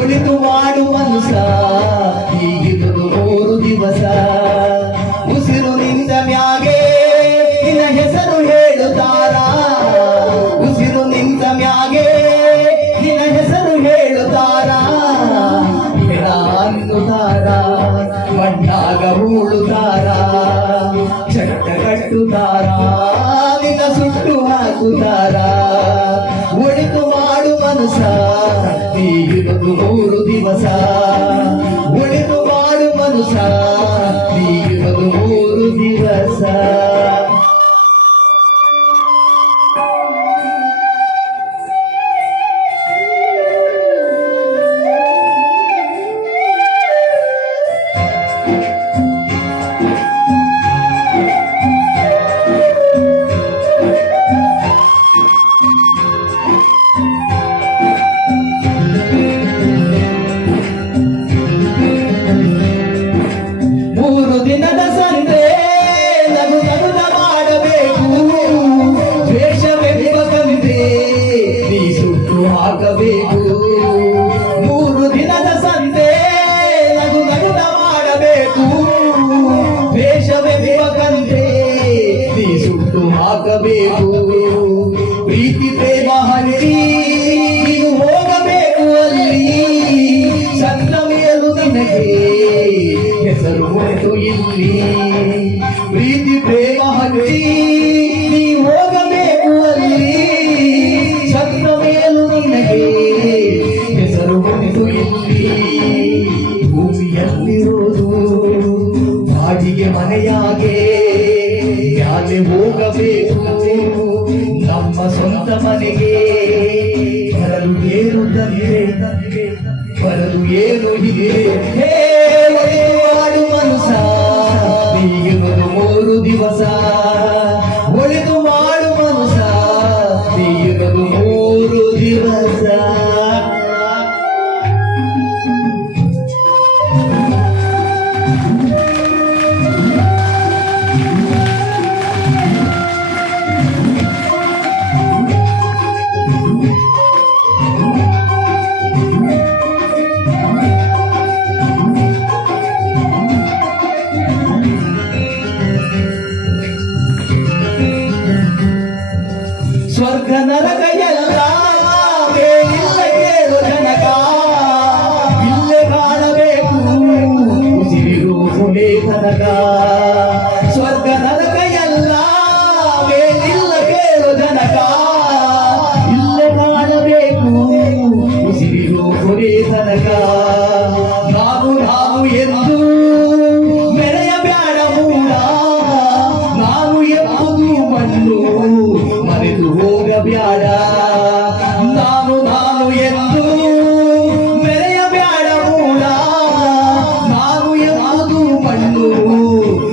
ಉಳಿದು ಮಾಡು ಮನುಸ ಹೀಗಿರುವುದು 3 ದಿವಸ ಉಸಿರು ನಿಂತ ಮ್ಯಾಗೆ ನಿನ್ನ ಹೆಸರು ಹೇಳುತ್ತಾರ ಉಸಿರು ನಿಂತ ಮ್ಯಾಗೆ ನಿನ್ನ ಹೆಸರು ಹೇಳುತ್ತಾರ ಹೆಣ ಅನ್ನುತ್ತಾರ ಮಣ್ಣಾಗ ಹೂಳುತ್ತಾರ ಚಟ್ಟ ಕಟ್ಟುತ್ತಾರ ನಿನ್ನ ಸುಟ್ಟು ಹಾಕುತ್ತಾರ ಒಳಿತು ಮಾಡು ಮನಸ ಹೀಗಿರುವುದು 3 ದಿವಸ ಒಳಿತು ಮಾಡು ಮನುಸ ಹೀಗಿರುವುದು 3 ದಿವಸ ದಿನದ ಸಂತೆ ನಗು ನಗುದ ಮಾಡಬೇಕು ದ್ವೇಷವೆಂಬ ಕಂತೆ ನೀ ಸುಟ್ಟು ಹಾಕಬೇಕು 3 ದಿನದ ಸಂತೆ ನಗು ನಗುದ ಮಾಡಬೇಕು ದ್ವೇಷವೆಂಬ ಕಂತೆ ನೀ ಸುಟ್ಟು ಹಾಕಬೇಕು ಪ್ರೀತಿ ಪ್ರೇಮ ಹಂಚಿ ನೀನು ಹೋಗಬೇಕು ಅಲ್ಲಿ ಸಂಗಮಿಯಲು ನಿನಗೆ ಹೆಸರು ಹೊರತು ಇಲ್ಲಿ ಪ್ರೀತಿ ಪ್ರೇಮ ಹಂಚಿ ನೀ ಹೋಗಬೇಕು ಅಲ್ಲಿ ಸತ್ತ ಮೇಲೂ ನಿನಗೆ ಹೆಸರು ಹೊರತು ಇಲ್ಲಿ ಭೂಮಿಯಲ್ಲಿರೋದು ಬಾಡಿಗೆ ಮನೆಯಾಗೆ ಯಾಕೆ ಹೋಗಬೇಕು ನಮ್ಮ ಸ್ವಂತ ಮನೆಗೆ ಬರಲು ಏನು ತಂದೆ ಬರಲು ಏನು ಹೀಗೆ ಮಾಡು ಮನುಸ ಹೀಗಿರುವುದು 3 ದಿವಸ ಒಳಿತು ಮಾಡು ಮನುಸ ಹೀಗಿರುವುದು 3 ದಿವಸ ಸ್ವರ್ಗ ನರಕ ಎಲ್ಲ ಮೇಲಿಲ್ಲ ಕೇಳು ಜನಕ ಇಲ್ಲೇ ಕಾಣಬೇಕು ಉಸಿರಿರುವುದೇ ತನಕ ಸ್ವರ್ಗ ನರಕ ಎಲ್ಲ ಮೇಲಿಲ್ಲ ಕೇಳು ಜನಕ ಇಲ್ಲೇ ಕಾಣಬೇಕು ಉಸಿರಿರುವುದೇ ತನಕ ನಾನು ನಾನು ಎಂದು ಮೆರೆಯಬೇಡ ಮೂಡ ನಾನು ಎಂಬುದು ಮಣ್ಣು ಮರೆತು ಹೋಗಬ್ಯಾಡ ನಾನು ನಾನು ಎಂದು ಮೆರೆಯಬ್ಯಾಡ ಮೂಡ ನಾನು ಎಂಬುದು ಮಣ್ಣು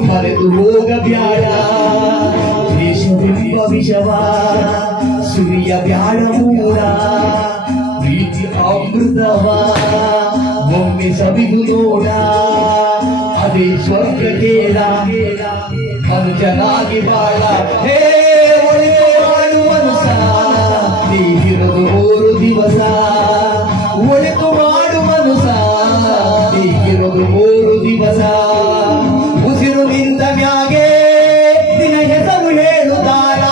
ಮರೆತು ಹೋಗಬ್ಯಾಡ ದೇಶವೆಂಬ ವಿಷವ ಸುರಿಯಬ್ಯಾಡ ಮೂಡ ಪ್ರೀತಿ ಅಮೃತವ ಒಮ್ಮೆ ಸವಿದು ನೋಡ ಅದೇ ಸ್ವರ್ಗ ಕೇಳ ಮನುಜನಾಗಿ ಬಾಳ ಹೇ ಒಳಿತು ಮಾಡು ಮನುಸ ಹೀಗಿರುವುದು 3 ದಿವಸ ಒಳಿತು ಮಾಡು ಮನುಸ ಹೀಗಿರುವುದು 3 ದಿವಸ ಉಸಿರು ನಿಂತ ಮ್ಯಾಗೆ ನಿನ್ನ ಹೆಸರು ಹೇಳುತ್ತಾರ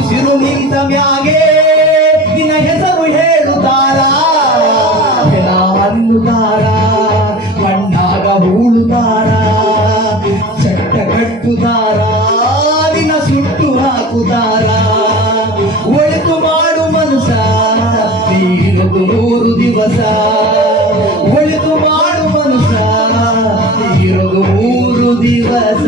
ಉಸಿರು ನಿಂತ ಮ್ಯಾಗೆ ನಿನ್ನ ಹೆಸರು ಹೇಳುತ್ತಾರ ಹೆಣ ಅನ್ನುತ್ತಾರ ಮಣ್ಣಾಗ ಹೂಳುತ್ತಾರ ಚಟ್ಟ ಕಟ್ಟುತ್ತಾರ ನಿನ್ನ ಸುಟ್ಟು ಹಾಕುತ್ತಾರ ಒಳಿತು ಮಾಡು ಮನುಸ ಹೀಗಿರುವುದು 3 ದಿವಸ ಒಳಿತು ಮಾಡು ಮನುಸ ಹೀಗಿರುವುದು 3 ದಿವಸ